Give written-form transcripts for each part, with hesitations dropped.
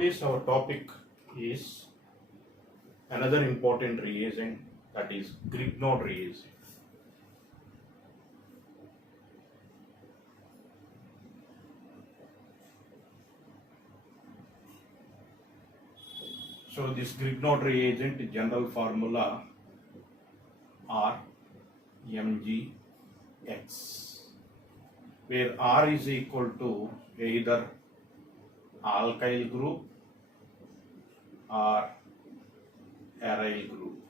Today's our topic is another important reagent, that is Grignard reagent. So this Grignard reagent general formula R Mgx, where R is equal to either alkyl group or aryl group,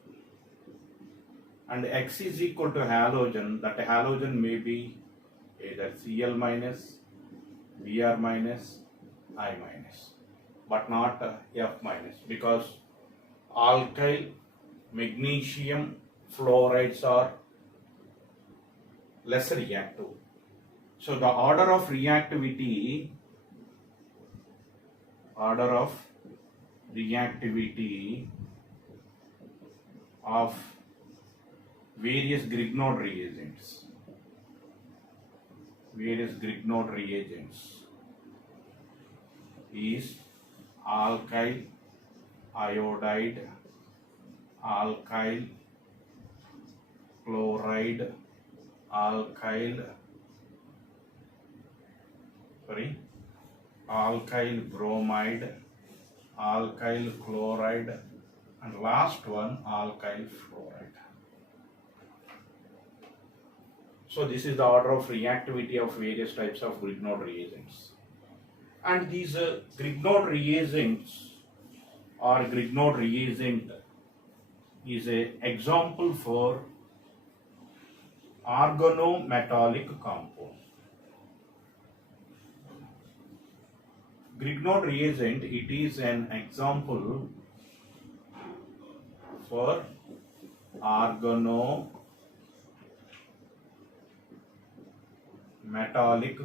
and X is equal to halogen. That halogen may be either Cl minus, Br minus, I minus, but not F minus, because alkyl magnesium fluorides are less reactive. So the order of reactivity of various Grignard reagents is alkyl iodide, alkyl chloride, alkyl bromide, alkyl chloride, and last one alkyl fluoride. So this is the order of reactivity of various types of Grignard reagents. And these Grignard reagents or Grignard reagent is an example for organometallic compound. Grignard reagent, it is an example for organometallic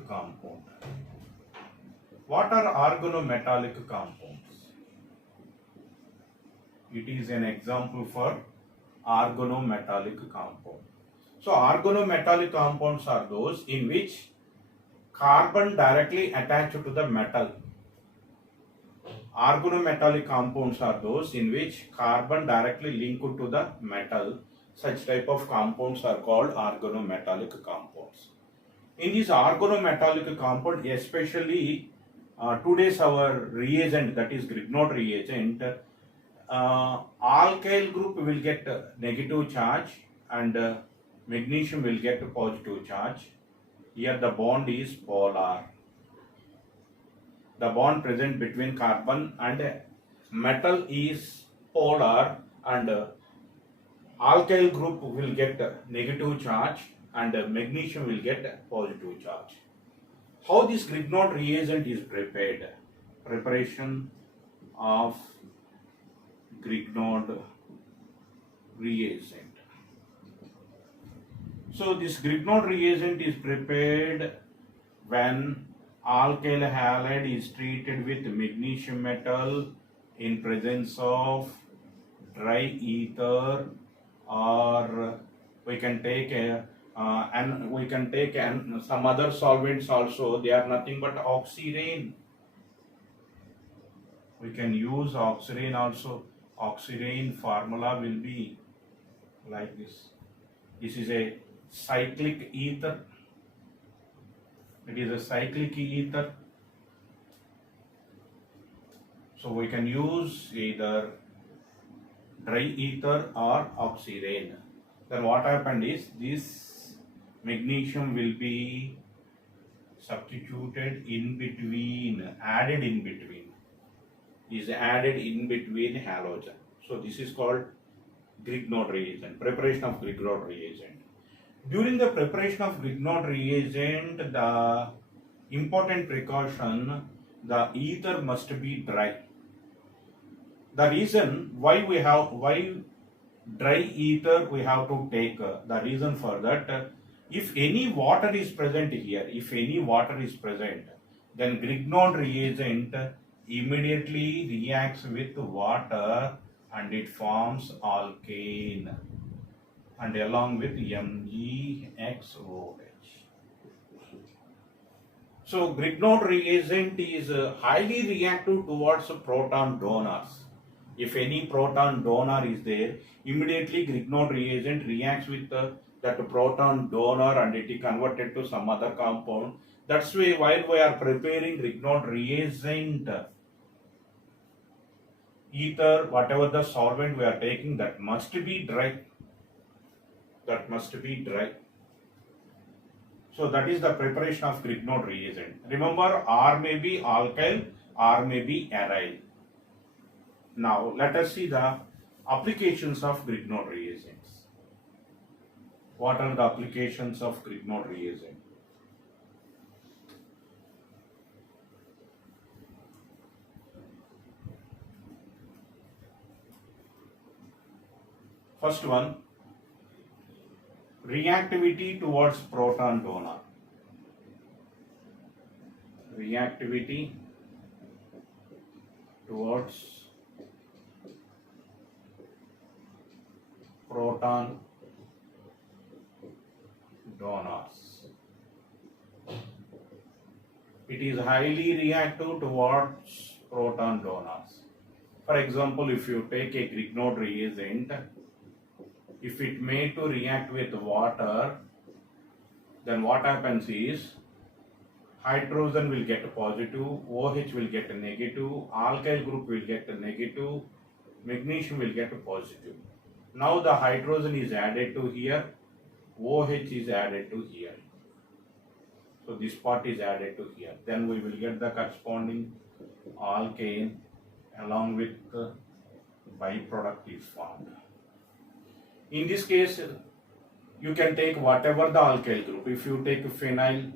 compound. What are organometallic compounds? It is an example for organometallic compound. So organometallic compounds are those in which carbon directly attached to the metal. Organometallic compounds are those in which carbon directly linked to the metal. Such type of compounds are called organometallic compounds. In this organometallic compound, especially today's our reagent, that is Grignard reagent, alkyl group will get negative charge and magnesium will get positive charge. Here the bond is polar. The bond present between carbon and metal is polar, and alkyl group will get negative charge and magnesium will get positive charge. How this Grignard reagent is prepared? Preparation of Grignard reagent. So this Grignard reagent is prepared when alkyl halide is treated with magnesium metal in presence of dry ether, or we can take some other solvents also. They are nothing but oxirain. We can use oxirain also. Oxirain formula will be like this. This is a cyclic ether. It is a cyclic ether. So we can use either dry ether or oxirain. Then what happened is this magnesium will be substituted in between, added in between halogen. So this is called Grignard reagent, preparation of Grignard reagent. During the preparation of Grignard reagent, the important precaution, the ether must be dry. The reason why dry ether we have to take, the reason for that, if any water is present here, then Grignard reagent immediately reacts with water and it forms alkane, and along with MgXOH. So Grignard reagent is highly reactive towards proton donors. If any proton donor is there, immediately Grignard reagent reacts with that proton donor and it is converted to some other compound. That's why while we are preparing Grignard reagent, ether, whatever the solvent we are taking, that must be dry. That must be dry. So that is the preparation of Grignard reagent. Remember, R may be alkyl, R may be aryl. Now let us see the applications of Grignard reagents. What are the applications of Grignard reagent? First one, reactivity towards proton donor. Reactivity towards proton donors. It is highly reactive towards proton donors. For example, if you take a Grignard reagent, if it made to react with water, then what happens is hydrogen will get positive, OH will get a negative, alkyl group will get a negative, magnesium will get a positive. Now the hydrogen is added to here, OH is added to here. So this part is added to here. Then we will get the corresponding alkane along with the byproduct is formed. In this case, you can take whatever the alkyl group. If you take phenyl,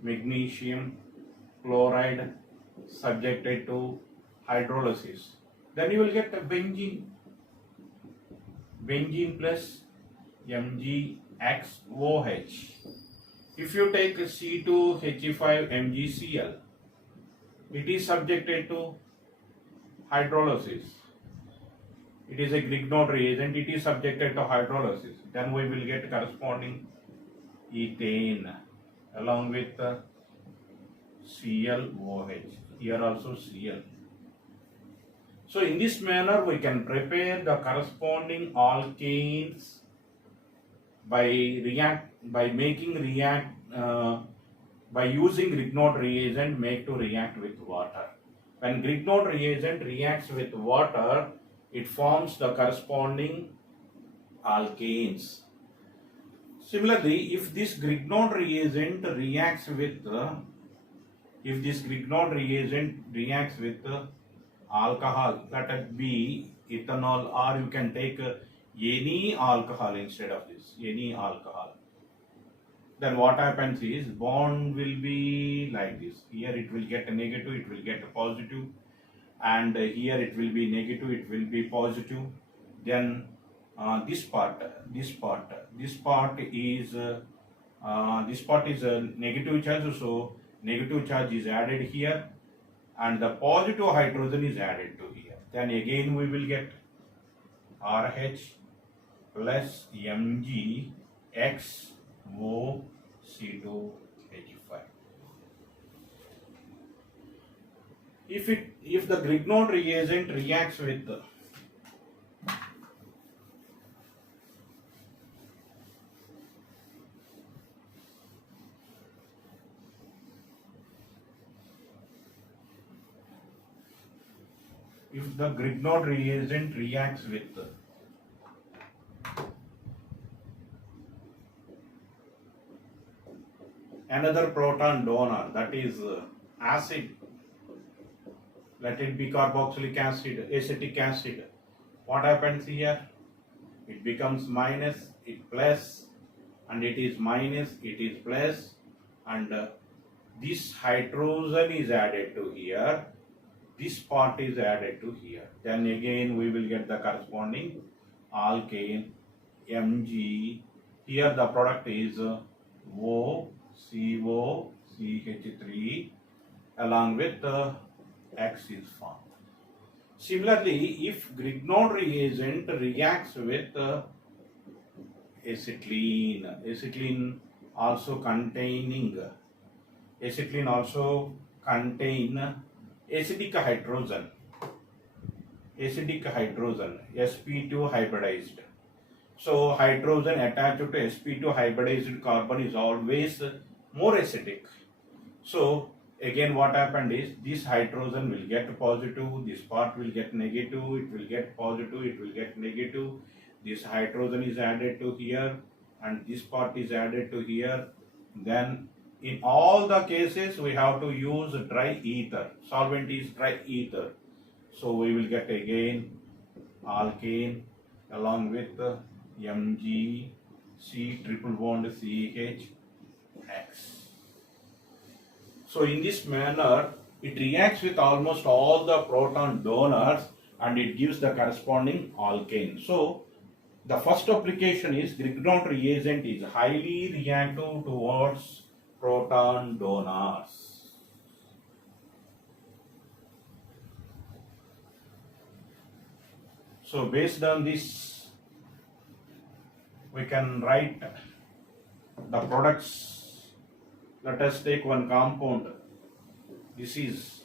magnesium, chloride subjected to hydrolysis, then you will get a benzene. Benzene plus MgXOH. If you take C2H5MgCl, it is subjected to hydrolysis. It is a Grignard reagent, it is subjected to hydrolysis. Then we will get corresponding ethane along with ClOH. Here also Cl. So in this manner we can prepare the corresponding alkanes by using Grignard reagent made to react with water. When Grignard reagent reacts with water, it forms the corresponding alkanes. Similarly, if this Grignard reagent reacts with alcohol, let it be ethanol, or you can take any alcohol instead of this, any alcohol. Then what happens is bond will be like this. Here it will get a negative, it will get a positive, and here it will be negative, it will be positive. Then this part is a negative charge, so negative charge is added here, and the positive hydrogen is added to here. Then again we will get RH plus MgXOC2H5. If the Grignard reagent reacts with another proton donor, that is acid, let it be carboxylic acid, acetic acid, what happens here? It becomes minus, it plus, and it is minus, it is plus, and this hydrogen is added to here, this part is added to here. Then again we will get the corresponding alkane Mg. Here the product is OCOCH3 along with X is formed. Similarly, if Grignard reagent reacts with acetylene also containing Acetylene also contain acidic hydrogen, sp2 hybridized. So hydrogen attached to sp2 hybridized carbon is always more acidic. So again what happened is this hydrogen will get positive, this part will get negative, it will get positive, it will get negative. This hydrogen is added to here and this part is added to here. Then in all the cases we have to use dry ether. Solvent is dry ether. So we will get again alkane along with Mg C triple bond CH X. So in this manner, it reacts with almost all the proton donors and it gives the corresponding alkane. So the first application is Grignard reagent is highly reactive towards proton donors. So based on this, we can write the products. Let us take one compound. This is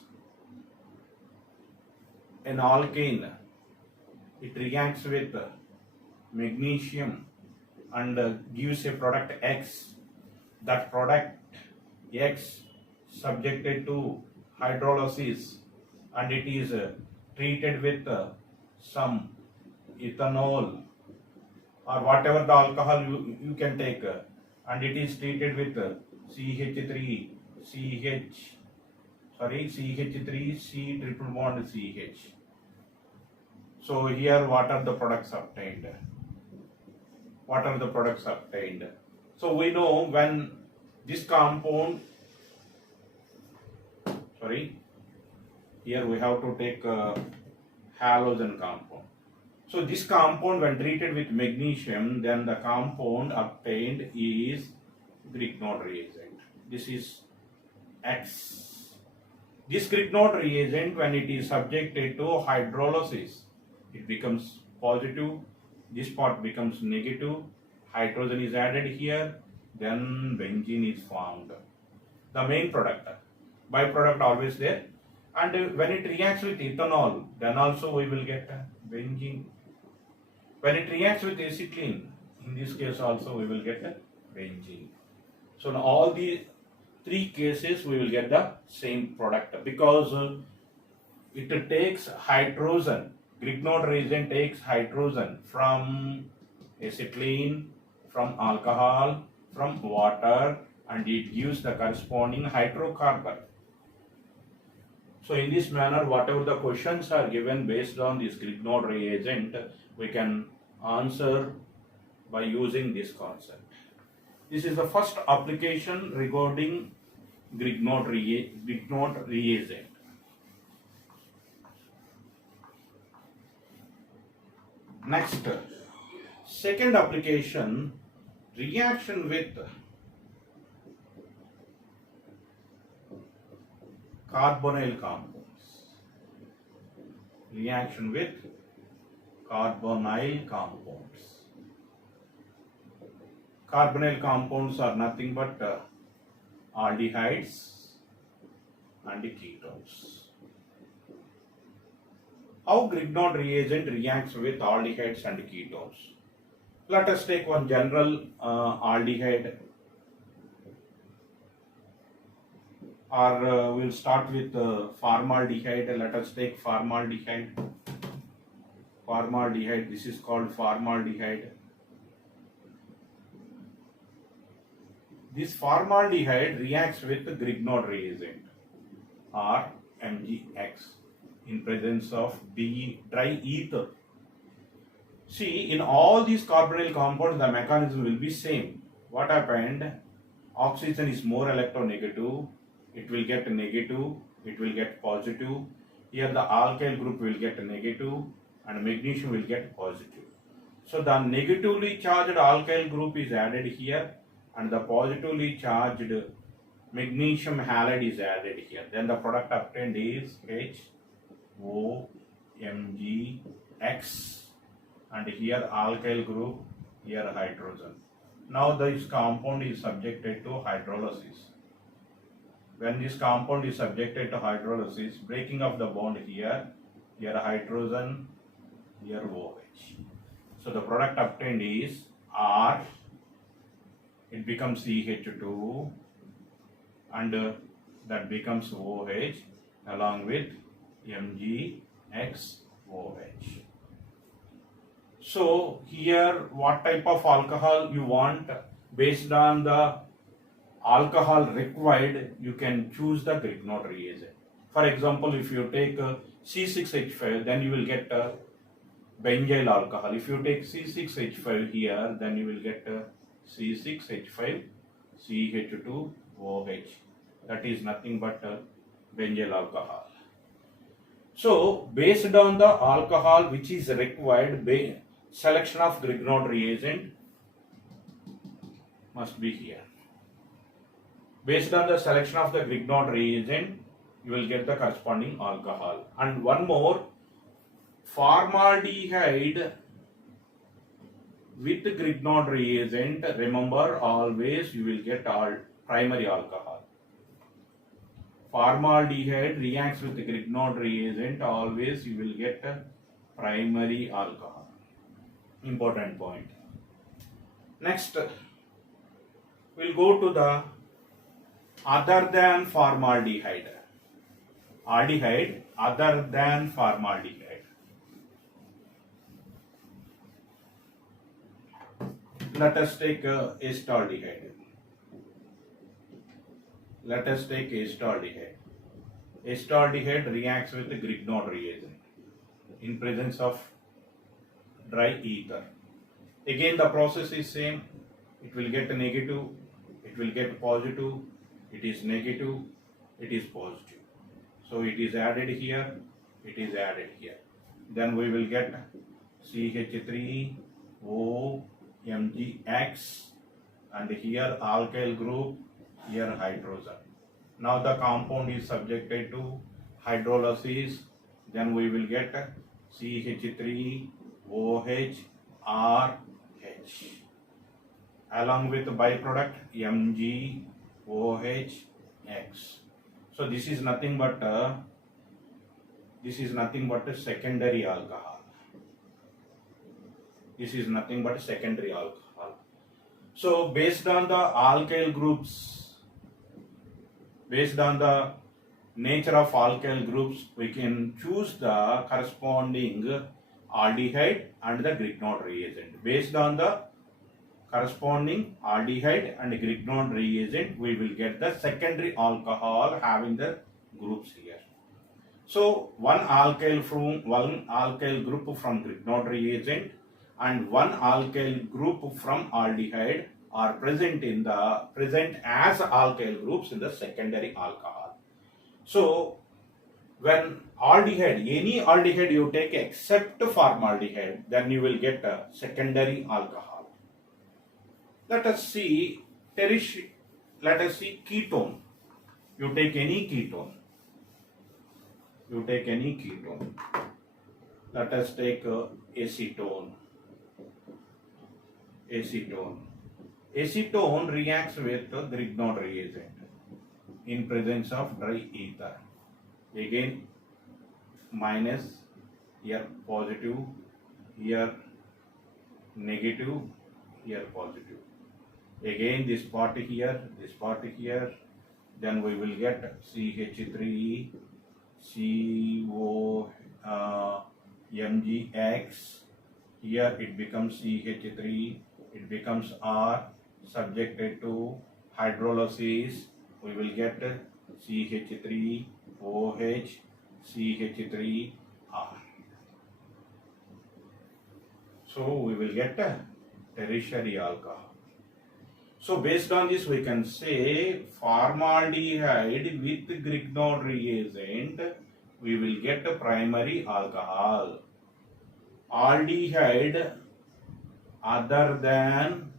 an alkane. It reacts with magnesium and gives a product X. That product X subjected to hydrolysis and it is treated with some ethanol or whatever the alcohol you can take and it is treated with CH3 C triple bond CH. So here what are the products obtained? So we know when this compound, here we have to take halogen compound. So this compound when treated with magnesium, then the compound obtained is Grignard reagent. This is X. This Grignard reagent when it is subjected to hydrolysis, it becomes positive, this part becomes negative, hydrogen is added here, then benzene is formed. The main product, byproduct always there. And when it reacts with ethanol, then also we will get benzene. When it reacts with acetylene, in this case also we will get benzene. So in all the three cases we will get the same product because it takes hydrogen. Grignard reagent takes hydrogen from acetylene, from alcohol, from water, and it gives the corresponding hydrocarbon. So in this manner, whatever the questions are given based on this Grignard reagent, we can answer by using this concept. This is the first application regarding Grignard reagent. Next, second application, reaction with carbonyl compounds. Reaction with carbonyl compounds. Carbonyl compounds are nothing but aldehydes and ketones. How Grignard reagent reacts with aldehydes and ketones? Let us take one general aldehyde, or we'll start with formaldehyde. Let us take formaldehyde. Formaldehyde, this is called formaldehyde. This formaldehyde reacts with the Grignard reagent or MgX in presence of dry ether. See, in all these carbonyl compounds, the mechanism will be same. What happened? Oxygen is more electronegative. It will get negative. It will get positive. Here the alkyl group will get negative and magnesium will get positive. So the negatively charged alkyl group is added here and the positively charged magnesium halide is added here. Then the product obtained is HOMgX. And here alkyl group, here hydrogen. Now this compound is subjected to hydrolysis. when this compound is subjected to hydrolysis, breaking of the bond here hydrogen, here OH. So the product obtained is R, it becomes CH2, and that becomes OH along with MgXOH. So here what type of alcohol you want, based on the alcohol required you can choose the Grignard reagent. For example, if you take C6H5, then you will get benzyl alcohol. If you take C6H5 here, then you will get C6H5 CH2OH. That is nothing but benzyl alcohol. So based on the alcohol which is required, selection of Grignard reagent must be here. Based on the selection of the Grignard reagent, you will get the corresponding alcohol. And one more, formaldehyde with Grignard reagent, remember always you will get primary alcohol. Formaldehyde reacts with the Grignard reagent, always you will get primary alcohol. Important point. Next, we'll go to the other than formaldehyde. Aldehyde other than formaldehyde. Let us take acetaldehyde. Let us take acetaldehyde. Acetaldehyde reacts with the Grignard reagent in presence of dry ether. Again the process is same. It will get a negative, it will get positive, it is negative, it is positive. So it is added here, it is added here. Then we will get CH3O MgX, and here alkyl group, here hydrogen. Now the compound is subjected to hydrolysis, then we will get CH3OH RH along with byproduct MgOHX. So this is nothing but a secondary alcohol. This is nothing but secondary alcohol. So based on the alkyl groups, based on the nature of alkyl groups, we can choose the corresponding aldehyde and the Grignard reagent. Based on the corresponding aldehyde and Grignard reagent, we will get the secondary alcohol having the groups here. So one alkyl group from Grignard reagent and one alkyl group from aldehyde are present as alkyl groups in the secondary alcohol. So when aldehyde, any aldehyde you take except formaldehyde, then you will get a secondary alcohol. Let us see ketone. You take any ketone. Let us take acetone. Acetone reacts with the Grignard reagent in presence of dry ether. Again minus, here positive, here negative, here positive. Again this part here, then we will get CH3 CO MgX. Here it becomes CH3, it becomes R, subjected to hydrolysis. We will get CH3 OH CH3 R. So we will get a tertiary alcohol. So based on this we can say formaldehyde with Grignard reagent, we will get a primary alcohol. Aldehyde other than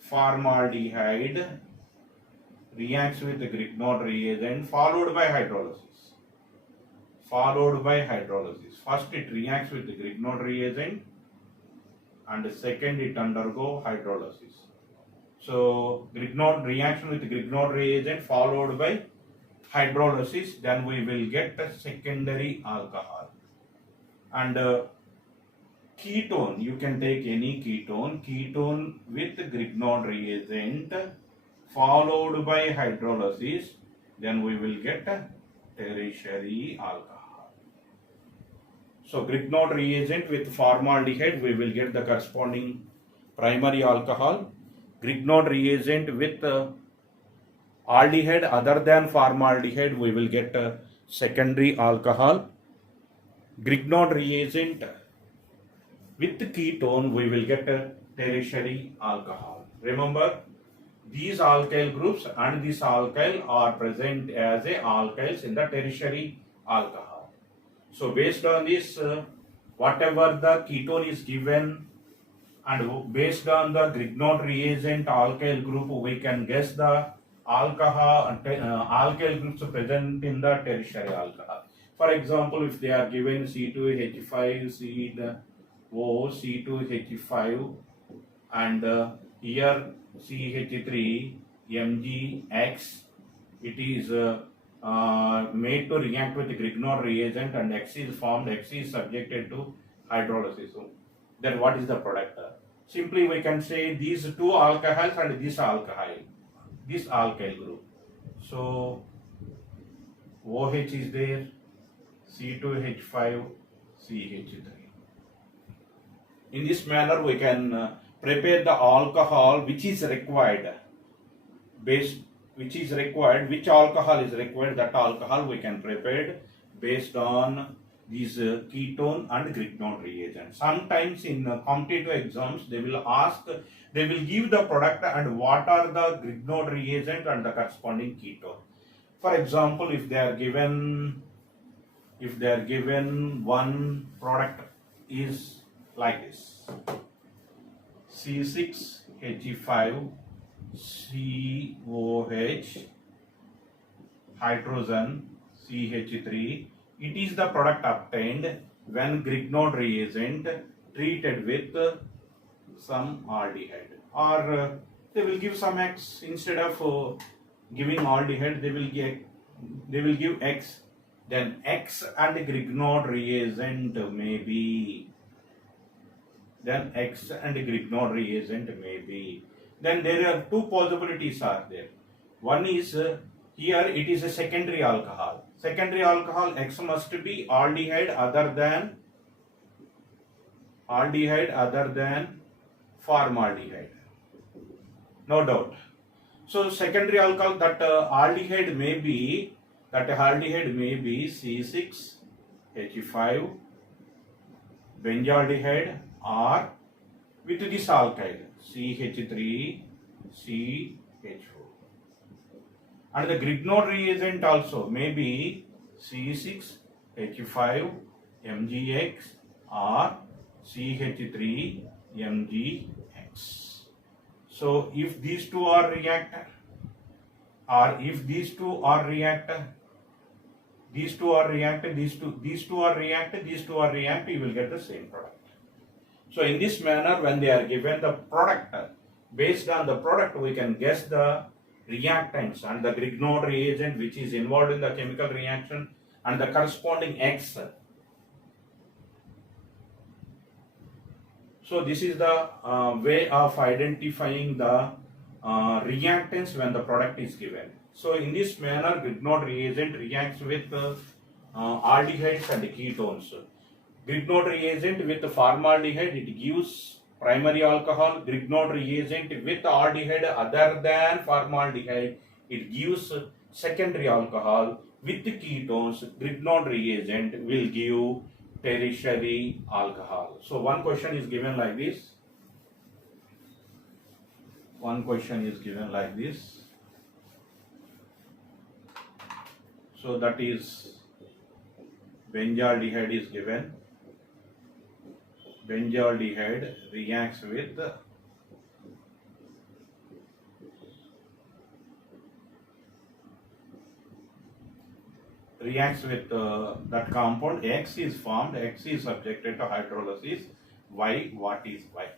formaldehyde reacts with the Grignard reagent followed by hydrolysis. First it reacts with the Grignard reagent and second it undergo hydrolysis. So Grignard reaction with Grignard reagent followed by hydrolysis, then we will get a secondary alcohol. And ketone, you can take any ketone with Grignard reagent followed by hydrolysis, then we will get a tertiary alcohol. So Grignard reagent with formaldehyde, we will get the corresponding primary alcohol. Grignard reagent with aldehyde other than formaldehyde, we will get a secondary alcohol. Grignard reagent with ketone, we will get a tertiary alcohol. Remember, these alkyl groups and this alkyl are present as a alkyls in the tertiary alcohol. So based on this, whatever the ketone is given, and based on the Grignard reagent alkyl group, we can guess the alkyl groups present in the tertiary alcohol. For example, if they are given C2H5, C2H5, and here CH3, MgX, it is made to react with Grignard reagent, and X is formed, X is subjected to hydrolysis. So then what is the product? Simply we can say these two alcohols and this alkyl group. So OH is there, C2H5, CH3. In this manner we can prepare the alcohol which is required. Which alcohol is required, that alcohol we can prepare based on these ketone and Grignard reagent. Sometimes in competitive exams they will give the product and what are the Grignard reagent and the corresponding ketone. For example, if they are given one product is like this: C6H5 COH hydrogen CH3. It is the product obtained when Grignard reagent treated with some aldehyde, or they will give some X instead of giving aldehyde. They will give X. Then X and Grignard reagent may be. Then there are two possibilities are there. One is here it is a secondary alcohol. Secondary alcohol, X must be aldehyde other than formaldehyde. No doubt. So secondary alcohol, that aldehyde may be C6H5 benzaldehyde, or with this alkyl CH3CH4. And the Grignard reagent also may be C6H5 MgX or CH3MgX. So if these two are reacted, or if these two are reacted, you will get the same product. So in this manner, when they are given the product, based on the product we can guess the reactants and the Grignard reagent which is involved in the chemical reaction and the corresponding X. So this is the way of identifying the reactants when the product is given. So in this manner, Grignard reagent reacts with aldehydes and ketones. Grignard reagent with formaldehyde, it gives primary alcohol. Grignard reagent with aldehyde other than formaldehyde, it gives secondary alcohol. With ketones, Grignard reagent will give tertiary alcohol. So one question is given like this. So that is benzaldehyde is given. Benzaldehyde reacts with that compound. X is formed. X is subjected to hydrolysis. Y? What is Y?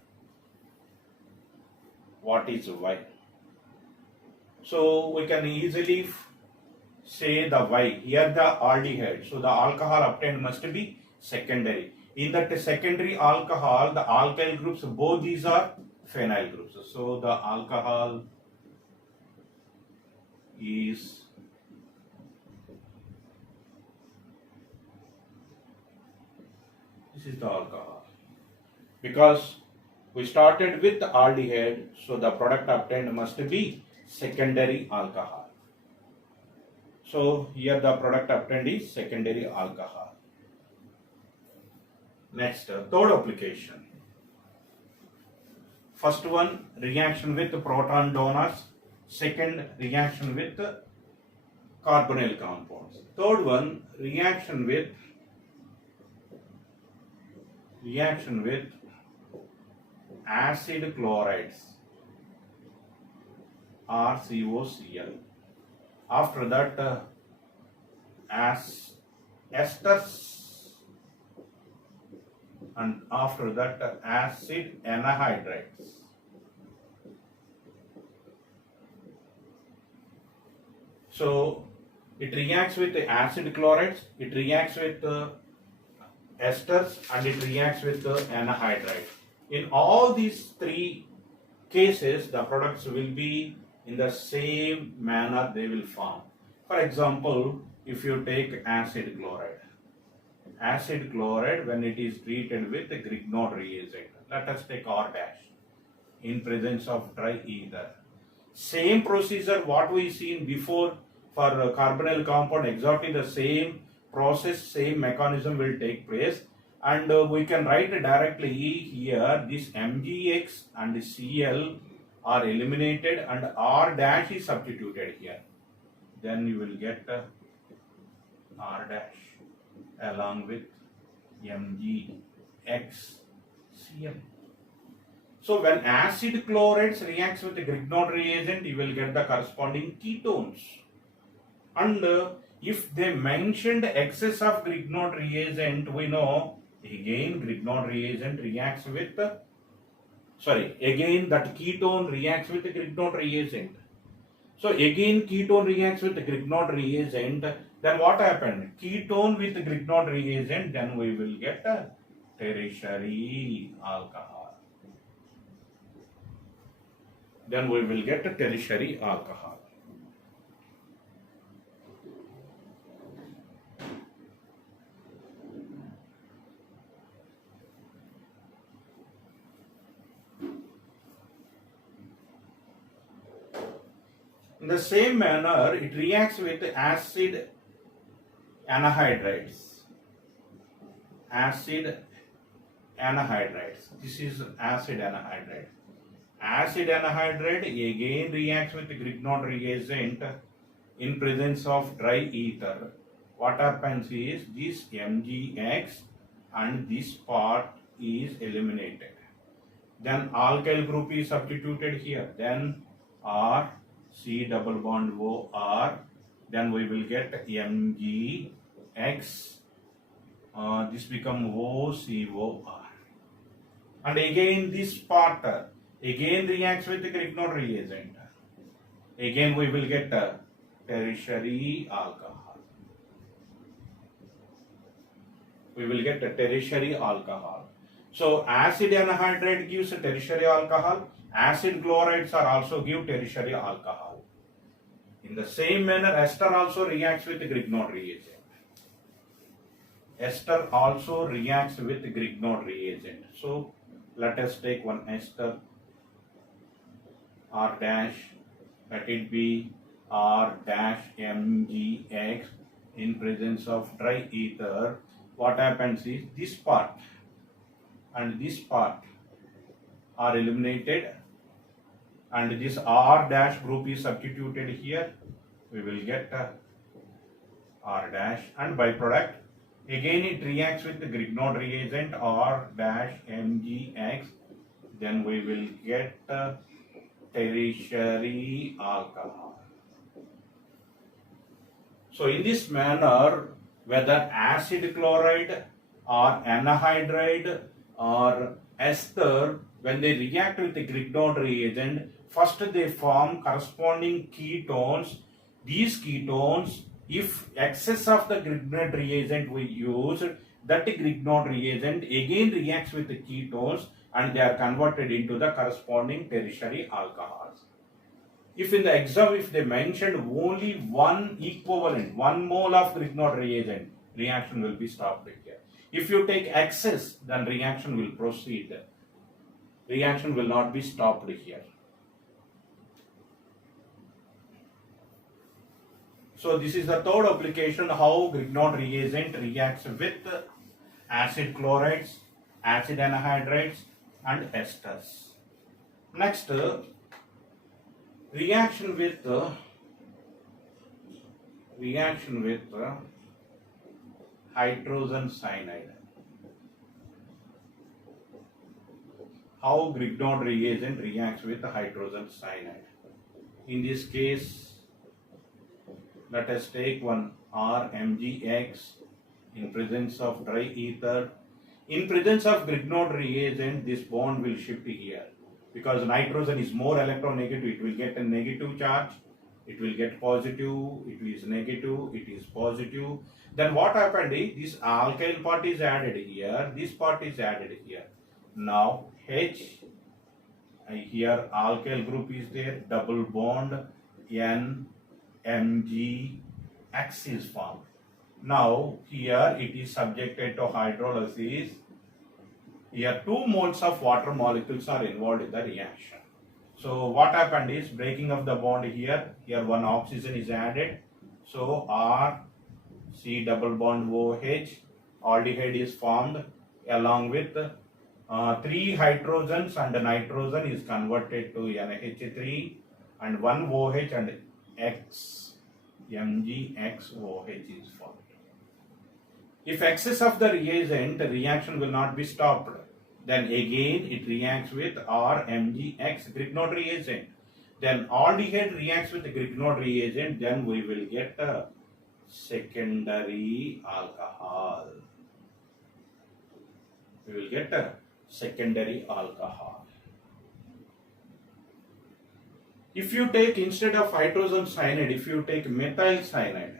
So we can easily say the Y. Here the aldehyde. So the alcohol obtained must be secondary. In that secondary alcohol, the alkyl groups, both these are phenyl groups. So the alcohol is this is the alcohol. Because we started with the aldehyde, so the product obtained must be secondary alcohol. So here the product obtained is secondary alcohol. Next, third application. First one, reaction with proton donors. Second, reaction with carbonyl compounds. Third one, reaction with acid chlorides or COCl. After that, esters, and after that, acid anhydrides. So it reacts with the acid chlorides, it reacts with esters, and it reacts with the anhydride. In all these three cases, the products will be in the same manner they will form. For example, if you take acid chloride when it is treated with the Grignard reagent, let us take R dash in presence of dry ether. Same procedure what we seen before for carbonyl compound, exactly the same process, same mechanism will take place, and we can write directly here this MgX and Cl are eliminated and R dash is substituted here. Then you will get R dash along with MgXCl. So when acid chlorides reacts with the Grignard reagent, you will get the corresponding ketones. And if they mentioned excess of Grignard reagent, we know again Grignard reagent reacts with again that ketone reacts with the Grignard reagent. So again ketone reacts with the Grignard reagent, then what happened? Ketone with the Grignard reagent, then we will get a tertiary alcohol. Then we will get a tertiary alcohol. In the same manner, it reacts with acid anhydrides. Acid anhydrides. This is acid anhydride. Acid anhydride again reacts with Grignard reagent in presence of dry ether. What happens is this MgX and this part is eliminated. Then alkyl group is substituted here. Then R C double bond O R, then we will get MgX, this become OCOR. And again this part again reacts with the Grignard reagent. Again we will get a tertiary alcohol. We will get a tertiary alcohol. So acid anhydride gives a tertiary alcohol. Acid chlorides are also give tertiary alcohol. In the same manner, ester also reacts with the Grignard reagent. Ester also reacts with the Grignard reagent. So let us take one ester R dash, let it be R dash MgX in presence of dry ether. What happens is this part and this part are eliminated, and this R dash group is substituted here. We will get R dash, and byproduct again it reacts with the Grignard reagent R dash MgX. Then we will get tertiary alcohol. So in this manner, whether acid chloride or anhydride or ester, when they react with the Grignard reagent, First they form corresponding ketones. These ketones, if excess of the Grignard reagent we use, that Grignard reagent again reacts with the ketones and they are converted into the corresponding tertiary alcohols. If in the exam, if they mentioned only one equivalent, 1 mole of Grignard reagent, reaction will be stopped here. If you take excess, then reaction will proceed. Reaction will not be stopped here. So this is the third application, how Grignard reagent reacts with acid chlorides, acid anhydrides and esters. Next, reaction with hydrogen cyanide. How Grignard reagent reacts with hydrogen cyanide. In this case, let us take one RMgX in presence of dry ether. In presence of Grignard reagent, this bond will shift here. Because nitrogen is more electronegative, it will get a negative charge, it will get positive, it is negative, it is positive. Then what happened is, this alkyl part is added here, this part is added here. Now H, here alkyl group is there, double bond N, Mg, X is formed. Now here it is subjected to hydrolysis. Here 2 moles of water molecules are involved in the reaction. So what happened is, breaking of the bond here, one oxygen is added. So R, C double bond OH, aldehyde is formed along with 3 hydrogens and nitrogen is converted to NH3 and 1 OH and X, MgXOH is formed. If excess of the reagent, reaction will not be stopped. Then again it reacts with RMgX, Grignard reagent. Then aldehyde reacts with the Grignard reagent, then we will get a secondary alcohol. We will get a secondary alcohol. If you take, instead of hydrogen cyanide, if you take methyl cyanide,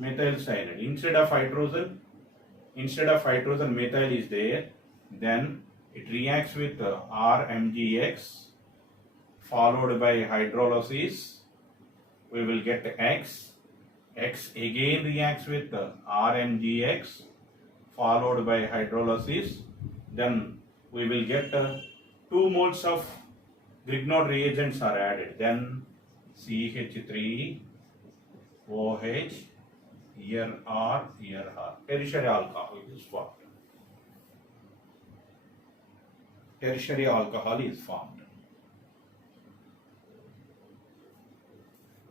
instead of hydrogen methyl is there, then it reacts with RMgX followed by hydrolysis, we will get X again reacts with RMgX followed by hydrolysis, then we will get 2 moles of Grignard reagents are added, then CH3 OH, here R, tertiary alcohol is formed. Tertiary alcohol is formed.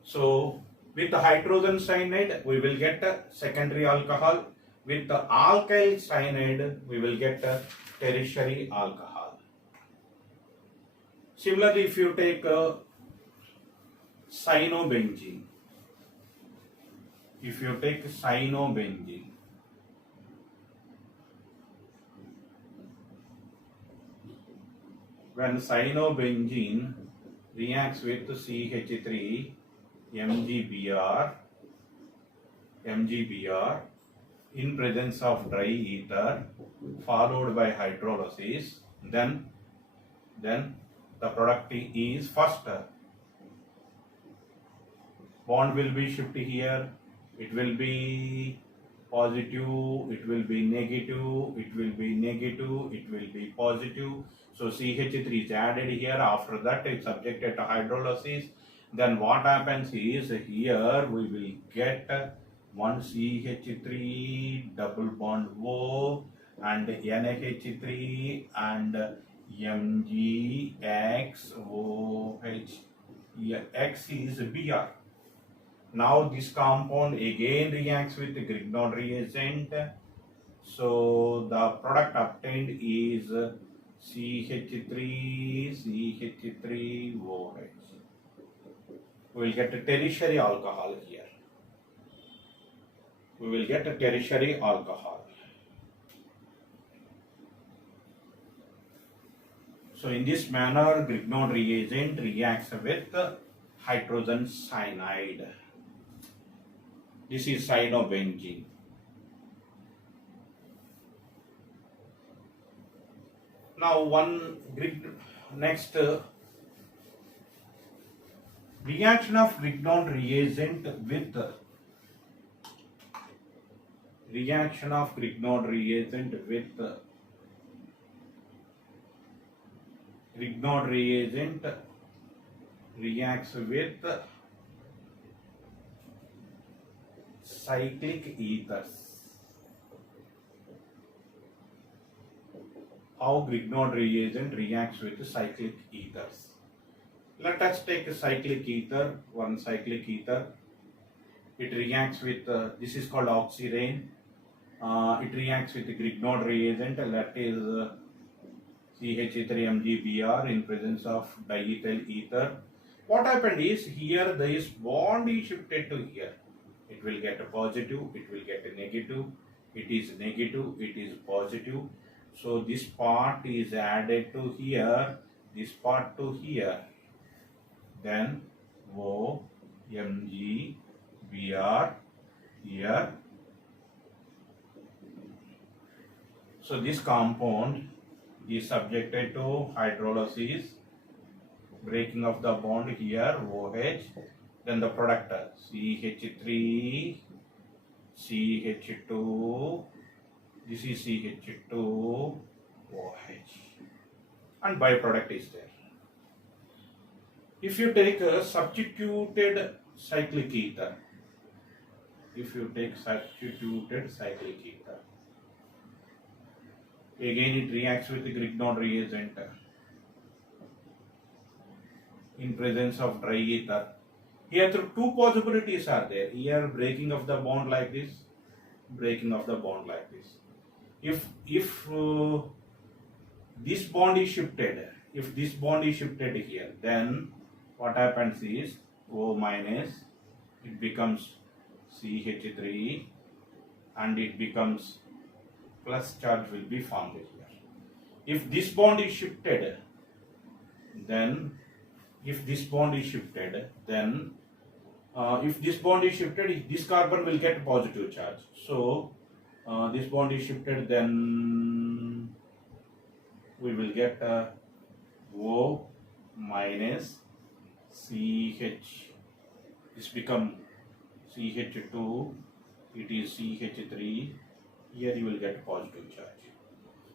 So with the hydrogen cyanide we will get a secondary alcohol. With the alkyl cyanide we will get a tertiary alcohol. Similarly, if you take cyanobenzene, when cyanobenzene reacts with CH3 MgBr in presence of dry ether followed by hydrolysis, then the product is first bond will be shifted here, it will be positive, it will be negative, it will be negative, it will be positive. So CH3 is added here, after that it's subjected to hydrolysis. Then what happens is, here we will get one CH3 double bond O and NH3 and MgXOH. X is Br. Now this compound again reacts with the Grignard reagent. So the product obtained is CH3OH. We will get a tertiary alcohol here. So in this manner, Grignard reagent reacts with hydrogen cyanide. This is cyanobenzene. Now next reaction of Grignard reagent with Grignard reagent reacts with cyclic ethers. How Grignard reagent reacts with cyclic ethers. Let us take a cyclic ether, one cyclic ether. It reacts with, this is called oxirane. It reacts with the Grignard reagent, that is CH3MgBr in presence of diethyl ether. What happened is, here this bond is shifted to here. It will get a positive, it will get a negative, it is negative, it is positive. So this part is added to here, this part to here. Then OMgBr here. So this compound is subjected to hydrolysis, breaking of the bond here, OH. Then the product CH3, CH2, this is CH2, OH, and byproduct is there. If you take a substituted cyclic ether, again it reacts with the Grignard reagent in presence of dry ether. Here two possibilities are there. Here breaking of the bond like this, breaking of the bond like this. If this bond is shifted, here, then what happens is O minus, it becomes CH3 and it becomes plus charge will be formed here. If this bond is shifted, this carbon will get positive charge. So this bond is shifted, then we will get O minus CH. This become CH2, it is CH3. Here you will get positive charge.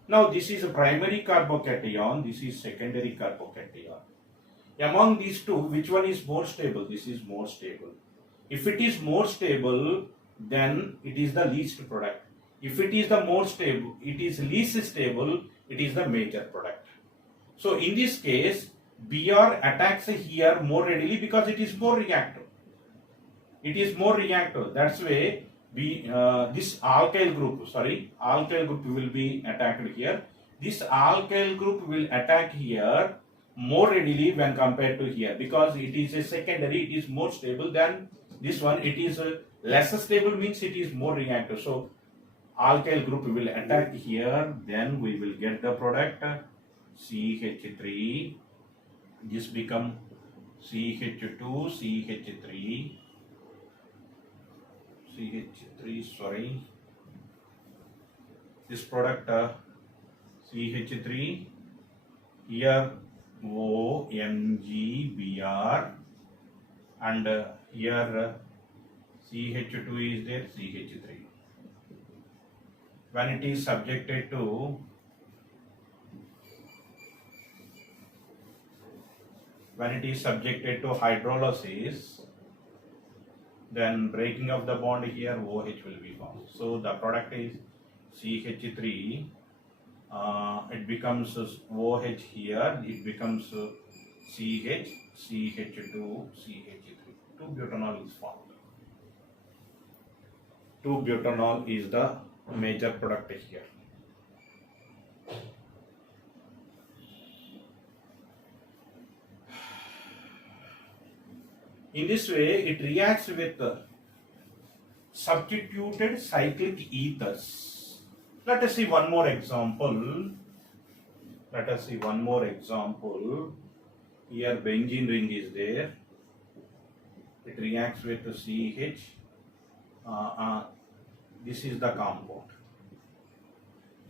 Now this is a primary carbocation, this is secondary carbocation. Among these two, which one is more stable? This is more stable. If it is more stable, then it is the least product. If it is the more stable, it is least stable, it is the major product. So in this case, Br attacks here more readily because it is more reactive. That's why this alkyl group will be attacked here. This alkyl group will attack here more readily when compared to here, because it is a secondary, it is more stable than this one. It is less stable, means it is more reactive. So alkyl group will attack here, then we will get the product CH3. This become CH2, CH3, this product CH3, here OMgBr, and here CH2 is there, CH3. When it is subjected to hydrolysis, then breaking of the bond here, OH will be formed. So the product is CH3. It becomes OH here. It becomes CH, CH2, CH3. 2-butanol is formed. 2-butanol is the major product here. In this way, it reacts with substituted cyclic ethers. Let us see one more example. Let us see one more example. Here benzene ring is there. It reacts with CH. This is the compound.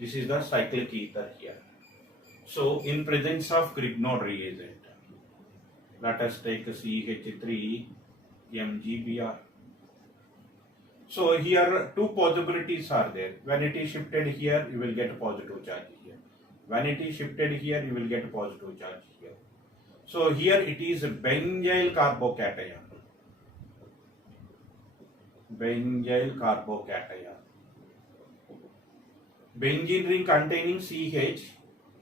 This is the cyclic ether here. So in presence of Grignard reagent, let us take CH3 MgBr. So here two possibilities are there. When it is shifted here, you will get a positive charge here. When it is shifted here, you will get a positive charge here. So here it is benzyl carbocation. Benzyl carbocation. Benzene ring containing CH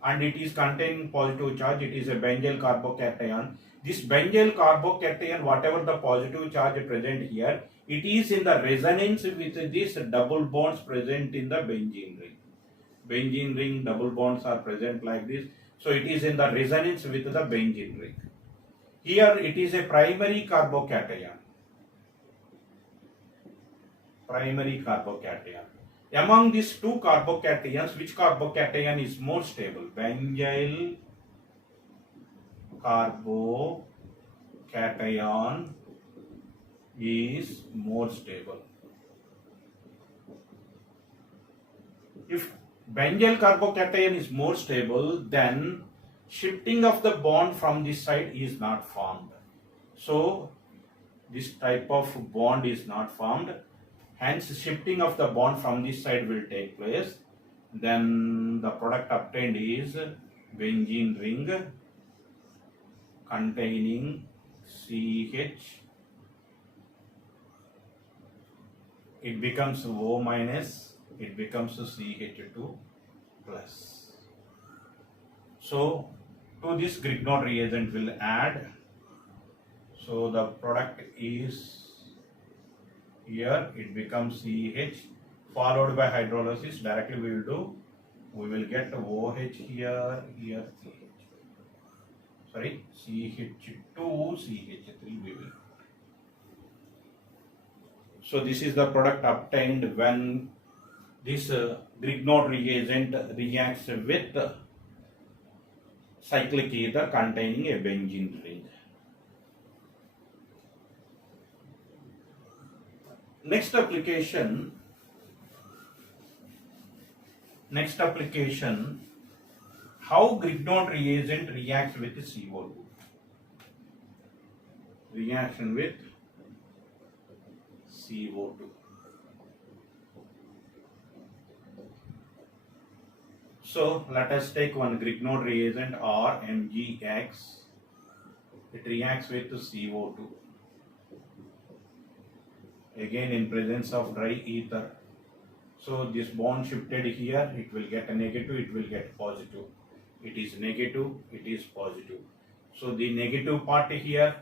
and it is containing positive charge. It is a benzyl carbocation. This benzyl carbocation, whatever the positive charge present here, it is in the resonance with these double bonds present in the benzene ring. Benzene ring double bonds are present like this. So it is in the resonance with the benzene ring. Here it is a primary carbocation. Primary carbocation. Among these two carbocations, which carbocation is more stable? Benzyl carbocation is more stable. If benzyl carbocation is more stable, then shifting of the bond from this side is not formed. So this type of bond is not formed. Hence shifting of the bond from this side will take place. Then the product obtained is benzene ring containing CH. It becomes O minus, it becomes CH2 plus. So to this Grignard reagent will add. So the product is here, it becomes CH followed by hydrolysis. Directly we will get OH here, here CH. Sorry, CH2, CH3 we will. So this is the product obtained when this Grignard reagent reacts with cyclic ether containing a benzene ring. Next application, how Grignard reagent reacts with CO2. Reaction with CO2. So let us take one Grignard reagent or MgX. It reacts with CO2. Again in presence of dry ether. So this bond shifted here, it will get a negative, it will get positive. It is negative, it is positive. So the negative part here,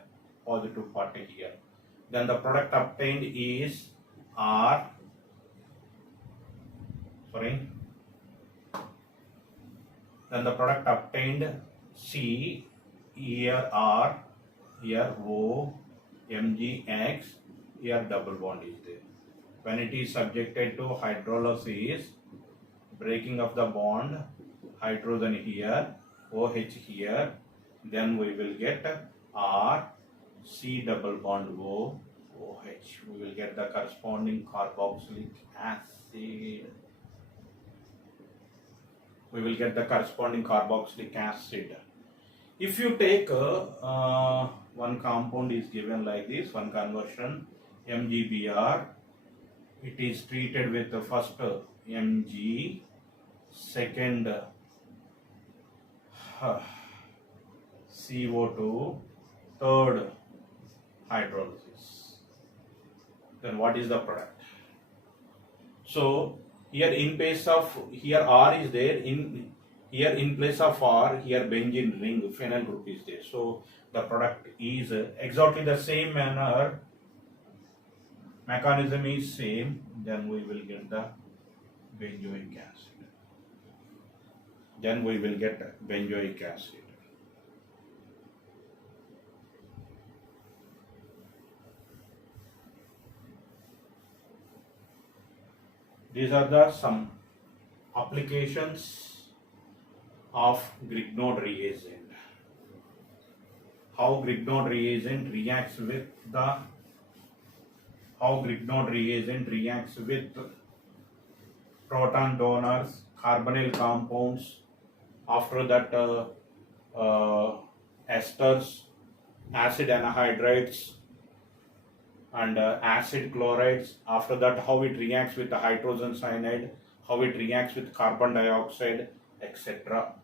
positive part here. Then the product obtained is R. Then the product obtained C, here R, here O, MgX, here double bond is there. When it is subjected to hydrolysis, breaking of the bond, hydrogen here, OH here, then we will get R, C double bond O, OH. We will get the corresponding carboxylic acid. We will get the corresponding carboxylic acid. If you take one compound is given like this, one conversion, MgBr, it is treated with the first Mg, second CO2, third hydrolysis. Then what is the product? So here in place of, here R is there, here in place of R, here benzene ring, phenyl group is there. So the product is exactly the same manner, mechanism is same, then we will get the benzoic acid. Then we will get benzoic acid. These are the some applications of Grignard reagent. How Grignard reagent reacts with proton donors, carbonyl compounds, after that esters, acid anhydrides, and acid chlorides. After that, how it reacts with the hydrogen cyanide, how it reacts with carbon dioxide, etc.